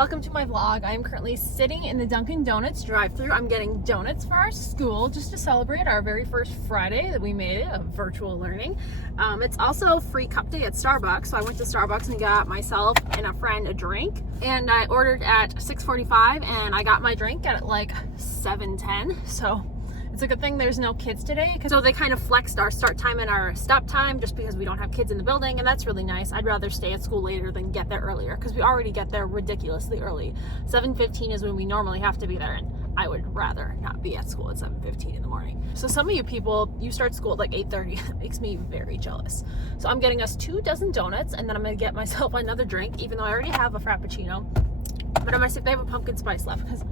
welcome to my vlog. I am currently sitting in the Dunkin' Donuts drive-thru. I'm getting donuts for our school just to celebrate our very first Friday that we made it of virtual learning. It's also free cup day at Starbucks, so I went to Starbucks and got myself and a friend a drink. And I ordered at 6:45 and I got my drink at like 7:10. So it's a good thing there's no kids today, because so they kind of flexed our start time and our stop time just because we don't have kids in the building, and that's really nice. I'd rather stay at school later than get there earlier, because we already get there ridiculously early. 7:15 is when we normally have to be there, and I would rather not be at school at 7:15 in the morning. So some of you people, you start school at like 8:30. It makes me very jealous. So I'm getting us 2 dozen donuts, and then I'm gonna get myself another drink, even though I already have a Frappuccino. But I'm gonna see if they have a pumpkin spice left, because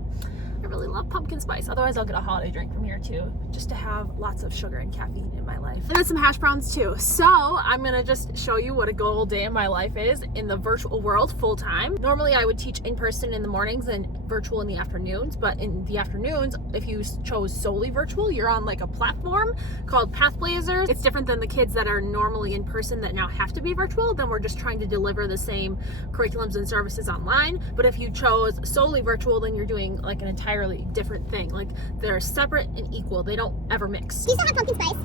I really love pumpkin spice. Otherwise, I'll get a holiday drink from here too, just to have lots of sugar and caffeine in my life. And then some hash browns too. So I'm gonna just show you what a good old day in my life is in the virtual world full time. Normally I would teach in person in the mornings and virtual in the afternoons, but in the afternoons, if you chose solely virtual, you're on like a platform called Pathblazers. It's different than the kids that are normally in person that now have to be virtual. Then we're just trying to deliver the same curriculums and services online. But if you chose solely virtual, then you're doing like an entirely different thing. Like they're separate and equal. They don't ever mix. Do you still have pumpkin spice?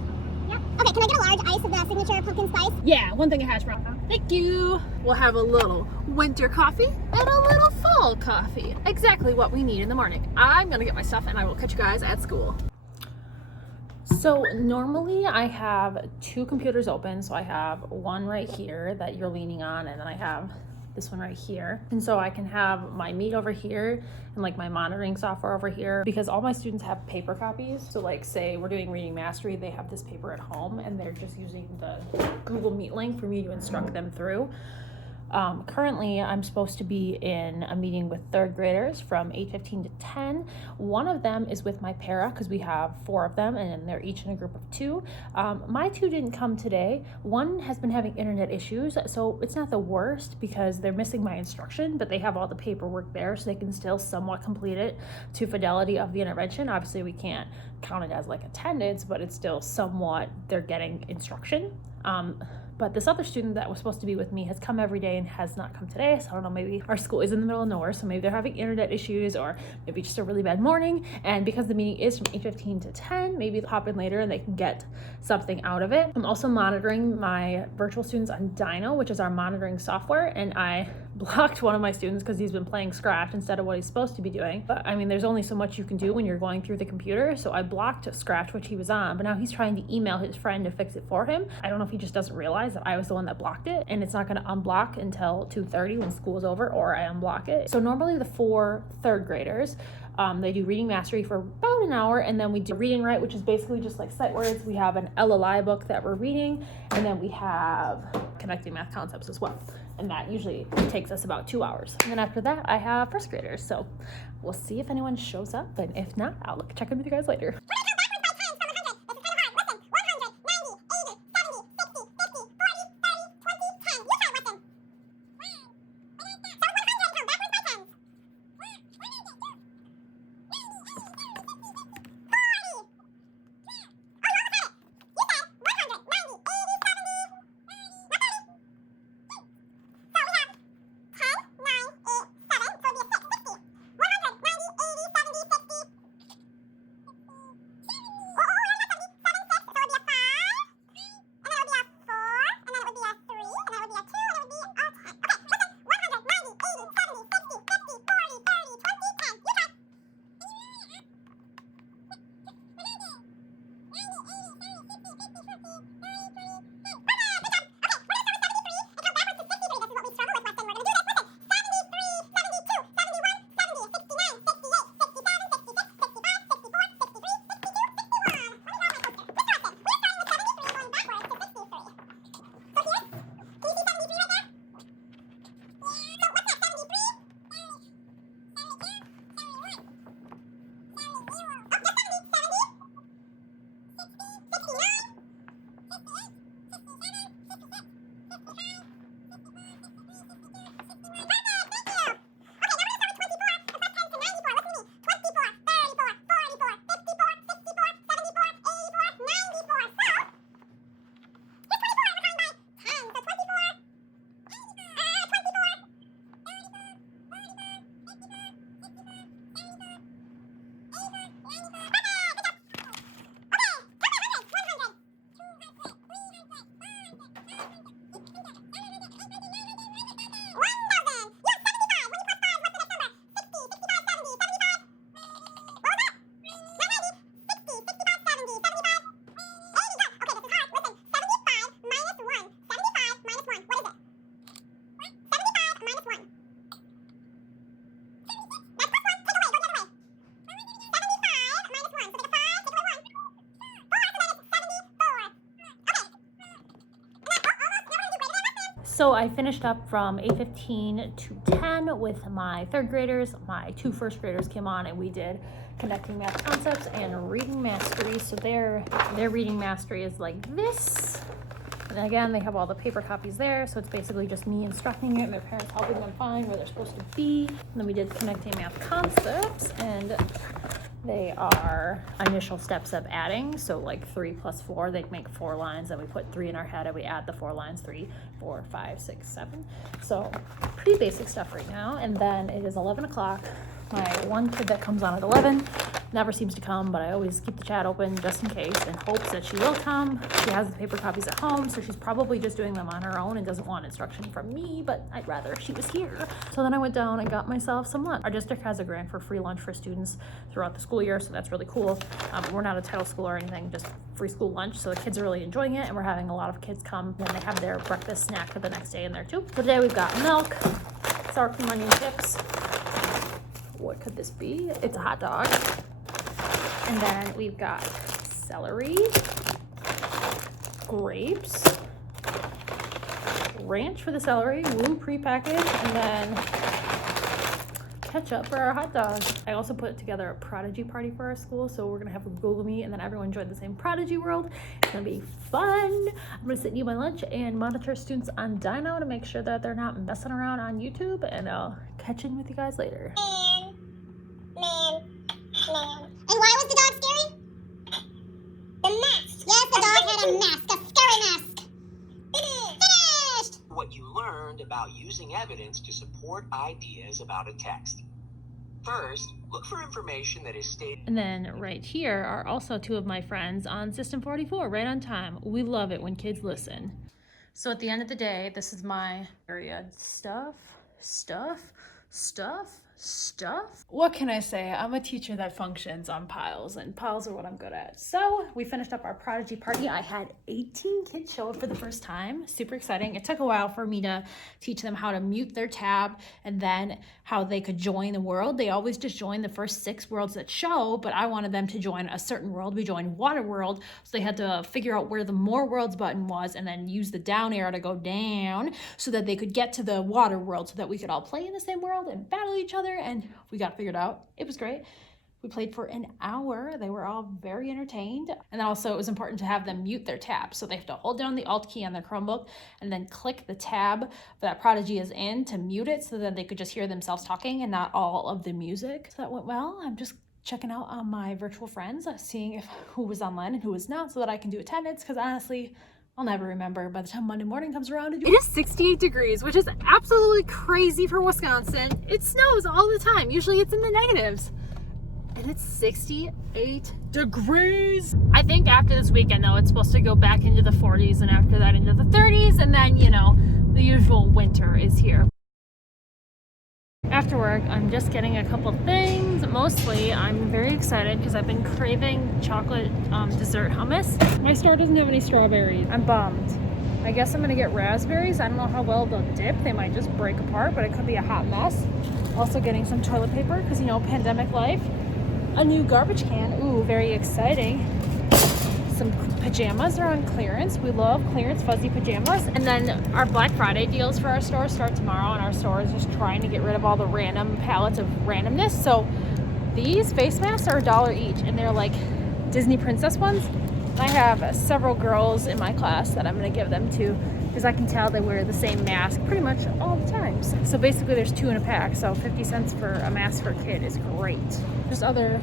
Yep. Okay, can I get a large ice of the signature pumpkin spice? Yeah, one thing of hash brown. Thank you. We'll have a little winter coffee and a little fall coffee. Exactly what we need in the morning. I'm gonna get my stuff and I will catch you guys at school. So normally I have 2 computers open. So I have one right here that you're leaning on, and then I have this one right here. And so I can have my Meet over here and like my monitoring software over here, because all my students have paper copies. So like say we're doing reading mastery, they have this paper at home and they're just using the Google Meet link for me to instruct them through. Currently, I'm supposed to be in a meeting with 3rd graders from 8:15 to 10. One of them is with my para, because we have 4 of them and they're each in a group of 2. My 2 didn't come today. One has been having internet issues, so it's not the worst because they're missing my instruction, but they have all the paperwork there, so they can still somewhat complete it to fidelity of the intervention. Obviously, we can't count it as like attendance, but it's still somewhat they're getting instruction. But this other student that was supposed to be with me has come every day and has not come today. So I don't know, maybe our school is in the middle of nowhere, so maybe they're having internet issues, or maybe just a really bad morning. And because the meeting is from 8:15 to 10, maybe they'll hop in later and they can get something out of it. I'm also monitoring my virtual students on Dino, which is our monitoring software, and I blocked one of my students because he's been playing Scratch instead of what he's supposed to be doing. But I mean, there's only so much you can do when you're going through the computer. So I blocked Scratch, which he was on, but now he's trying to email his friend to fix it for him. I don't know if he just doesn't realize that I was the one that blocked it, and it's not going to unblock until 2:30 when school is over, or I unblock it. So normally the 4 3rd graders, they do reading mastery for about an hour, and then we do reading write, which is basically just like sight words. We have an LLI book that we're reading, and then we have connecting math concepts as well. And that usually takes us about 2 hours. And then after that, I have 1st graders. So we'll see if anyone shows up, and if not, I'll check in with you guys later. So I finished up from 8:15 to 10 with my third graders. My 2 first graders came on and we did connecting math concepts and reading mastery. So their reading mastery is like this. And again, they have all the paper copies there. So it's basically just me instructing it and their parents helping them find where they're supposed to be. And then we did connecting math concepts, and they are initial steps of adding. So like 3 plus 4, they make 4 lines, and we put 3 in our head and we add the 4 lines, 3, 4, 5, 6, 7. So pretty basic stuff right now. And then it is 11 o'clock. My one kid that comes on at 11 never seems to come, but I always keep the chat open just in case in hopes that she will come. She has the paper copies at home, so she's probably just doing them on her own and doesn't want instruction from me, but I'd rather she was here. So then I went down and got myself some lunch. Our district has a grant for free lunch for students throughout the school year, so that's really cool. We're not a title school or anything, just free school lunch, so the kids are really enjoying it, and we're having a lot of kids come and they have their breakfast snack for the next day in there too. So today we've got milk, sour cream onion chips. What could this be? It's a hot dog. And then we've got celery, grapes, ranch for the celery, woo, prepackaged, and then ketchup for our hot dog. I also put together a Prodigy party for our school, so we're gonna have a Google Meet and then everyone join the same Prodigy world. It's gonna be fun. I'm gonna sit and eat my lunch and monitor students on Dino to make sure that they're not messing around on YouTube, and I'll catch in with you guys later. Man. And why was the dog scary? The mask. Yes, the dog had a mask, a scary mask. Finished! What you learned about using evidence to support ideas about a text. First, look for information that is stated. And then right here are also 2 of my friends on System 44, right on time. We love it when kids listen. So at the end of the day, this is my area. Stuff. What can I say? I'm a teacher that functions on piles, and piles are what I'm good at. So we finished up our Prodigy party. I had 18 kids show up for the first time. Super exciting. It took a while for me to teach them how to mute their tab and then how they could join the world. They always just join the first 6 worlds that show, but I wanted them to join a certain world. We joined water world, so they had to figure out where the more worlds button was and then use the down arrow to go down so that they could get to the water world so that we could all play in the same world and battle each other. And we got it figured out. It was great. We played for an hour. They were all very entertained. And then also it was important to have them mute their tab. So they have to hold down the Alt key on their Chromebook and then click the tab that Prodigy is in to mute it so that they could just hear themselves talking and not all of the music. So that went well. I'm just checking out on my virtual friends, seeing who was online and who was not so that I can do attendance, because honestly, I'll never remember by the time Monday morning comes around. It is 68 degrees, which is absolutely crazy for Wisconsin. It snows all the time. Usually it's in the negatives. And it's 68 degrees. I think after this weekend, though, it's supposed to go back into the 40s and after that into the 30s. And then, you know, the usual winter is here. After work, I'm just getting a couple things. Mostly, I'm very excited because I've been craving chocolate dessert hummus. My store doesn't have any strawberries. I'm bummed. I guess I'm gonna get raspberries. I don't know how well they'll dip. They might just break apart, but it could be a hot mess. Also getting some toilet paper because, you know, pandemic life. A new garbage can. Ooh, very exciting. Some pajamas are on clearance. We love clearance fuzzy pajamas. And then our Black Friday deals for our store start tomorrow, and our store is just trying to get rid of all the random pallets of randomness. So these face masks are $1 each, and they're like Disney princess ones. I have several girls in my class that I'm going to give them to because I can tell they wear the same mask pretty much all the time. So basically there's 2 in a pack, so 50 cents for a mask for a kid is great. There's other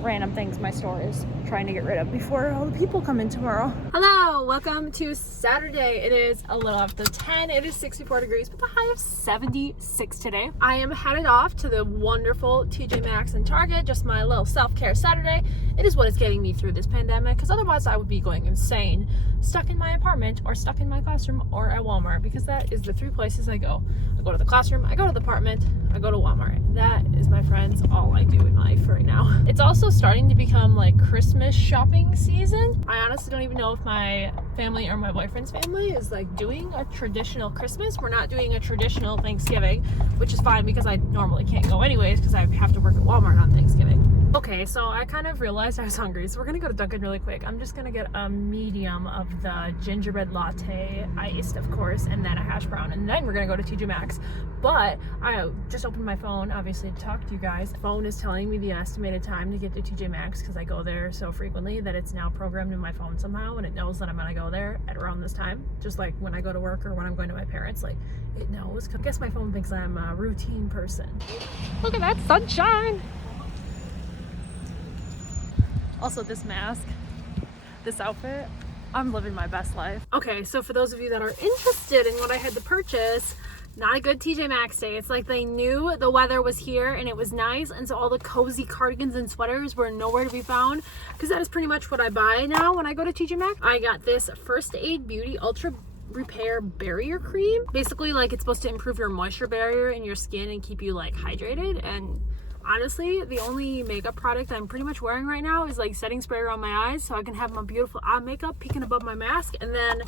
random things my store is trying to get rid of before all the people come in tomorrow. Hello, welcome to Saturday. It is a little after 10. It is 64 degrees with a high of 76 today. I am headed off to the wonderful TJ Maxx and Target, just my little self-care Saturday. It is what is getting me through this pandemic, because otherwise I would be going insane, stuck in my apartment or stuck in my classroom or at Walmart, because that is the 3 places I go. I go to the classroom, I go to the apartment, I go to Walmart. That is, my friends, all I do in life right now. It's also starting to become like Christmas shopping season. I honestly don't even know if my family or my boyfriend's family is like doing a traditional Christmas. We're not doing a traditional Thanksgiving, which is fine because I normally can't go anyways because I have to work at Walmart on Thanksgiving. Okay, so I kind of realized I was hungry, so we're gonna go to Dunkin' really quick. I'm just gonna get a medium of the gingerbread latte, iced of course, and then a hash brown, and then we're gonna go to TJ Maxx. But I just opened my phone, obviously, to talk to you guys. The phone is telling me the estimated time to get to TJ Maxx because I go there so frequently that it's now programmed in my phone somehow, and it knows that I'm gonna go there at around this time. Just like when I go to work or when I'm going to my parents, like it knows. I guess my phone thinks I'm a routine person. Look at that sunshine! Also, this mask, this outfit, I'm living my best life. Okay, so for those of you that are interested in what I had to purchase, not a good TJ Maxx day. It's like they knew the weather was here and it was nice, and so all the cozy cardigans and sweaters were nowhere to be found, because that is pretty much what I buy now when I go to TJ Maxx. I got this First Aid Beauty Ultra Repair Barrier Cream. Basically, like, it's supposed to improve your moisture barrier in your skin and keep you like hydrated. And honestly, the only makeup product I'm pretty much wearing right now is like setting spray around my eyes so I can have my beautiful eye makeup peeking above my mask, and then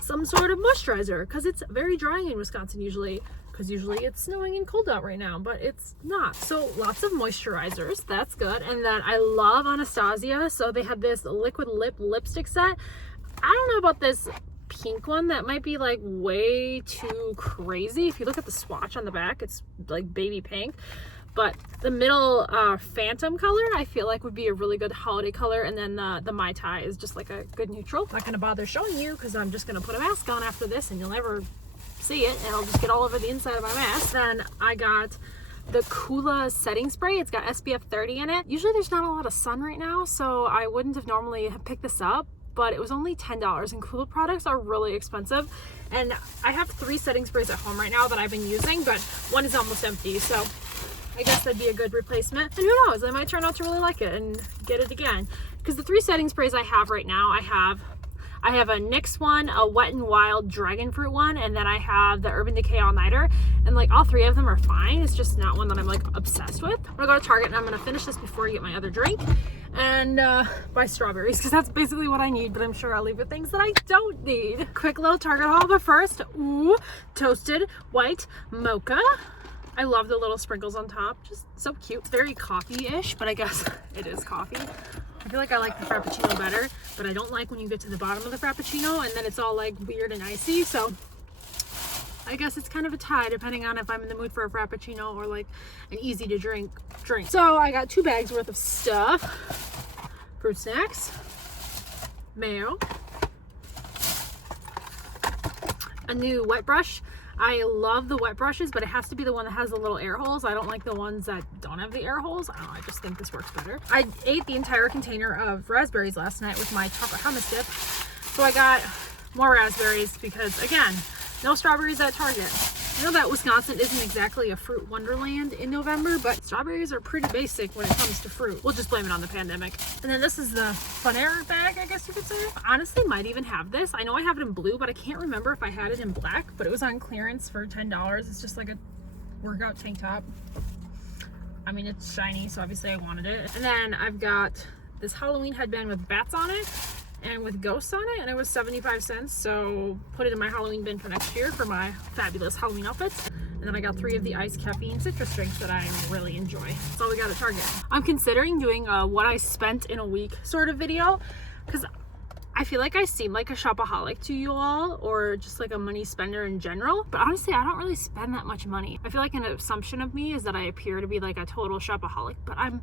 some sort of moisturizer because it's very drying in Wisconsin usually, because usually it's snowing and cold out right now, but it's not. So lots of moisturizers, that's good. And then I love Anastasia, so they had this liquid lipstick set. I don't know about this pink one, that might be like way too crazy. If you look at the swatch on the back, it's like baby pink. But the middle Phantom color, I feel like would be a really good holiday color. And then the Mai Tai is just like a good neutral. I'm not going to bother showing you because I'm just going to put a mask on after this and you'll never see it. And I'll just get all over the inside of my mask. Then I got the Kula setting spray. It's got SPF 30 in it. Usually there's not a lot of sun right now, so I wouldn't have normally picked this up. But it was only $10, and Kula products are really expensive. And I have 3 setting sprays at home right now that I've been using, but one is almost empty. So I guess that'd be a good replacement. And who knows, I might turn out to really like it and get it again. Because the 3 setting sprays I have right now, I have a NYX one, a Wet n Wild Dragon Fruit one, and then I have the Urban Decay All Nighter. And like all 3 of them are fine. It's just not one that I'm like obsessed with. I'm gonna go to Target and I'm gonna finish this before I get my other drink and buy strawberries, because that's basically what I need, but I'm sure I'll leave with things that I don't need. Quick little Target haul, but first, ooh, toasted white mocha. I love the little sprinkles on top, just so cute. It's very coffee-ish, but I guess it is coffee. I feel like I like the Frappuccino better, but I don't like when you get to the bottom of the Frappuccino and then it's all like weird and icy, so I guess it's kind of a tie depending on if I'm in the mood for a Frappuccino or like an easy to drink. So I got 2 bags worth of stuff. Fruit snacks, mayo, a new wet brush. I love the wet brushes, but it has to be the one that has the little air holes. I don't like the ones that don't have the air holes. I don't know, I just think this works better. I ate the entire container of raspberries last night with my chocolate hummus dip. So I got more raspberries because, again, no strawberries at Target. I know that Wisconsin isn't exactly a fruit wonderland in November, but strawberries are pretty basic when it comes to fruit. We'll just blame it on the pandemic. And then this is the Fun Air bag, I guess you could say. Honestly, might even have this. I know I have it in blue, but I can't remember if I had it in black, but it was on clearance for $10. It's just like a workout tank top. I mean, it's shiny, so obviously I wanted it. And then I've got this Halloween headband with bats on it and with ghosts on it, and it was 75 cents, so put it in my Halloween bin for next year for my fabulous Halloween outfits. And then I got 3 of the iced caffeine citrus drinks that I really enjoy. That's all we got at Target. I'm considering doing a what I spent in a week sort of video, because I feel like I seem like a shopaholic to you all, or just like a money spender in general, but honestly I don't really spend that much money. I feel like an assumption of me is that I appear to be like a total shopaholic, but I'm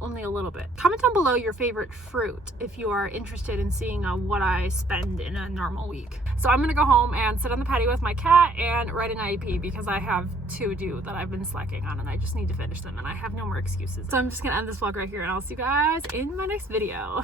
only a little bit. Comment down below your favorite fruit if you are interested in seeing what I spend in a normal week. So I'm gonna go home and sit on the patio with my cat and write an IEP, because I have 2 due that I've been slacking on and I just need to finish them and I have no more excuses. So I'm just gonna end this vlog right here and I'll see you guys in my next video.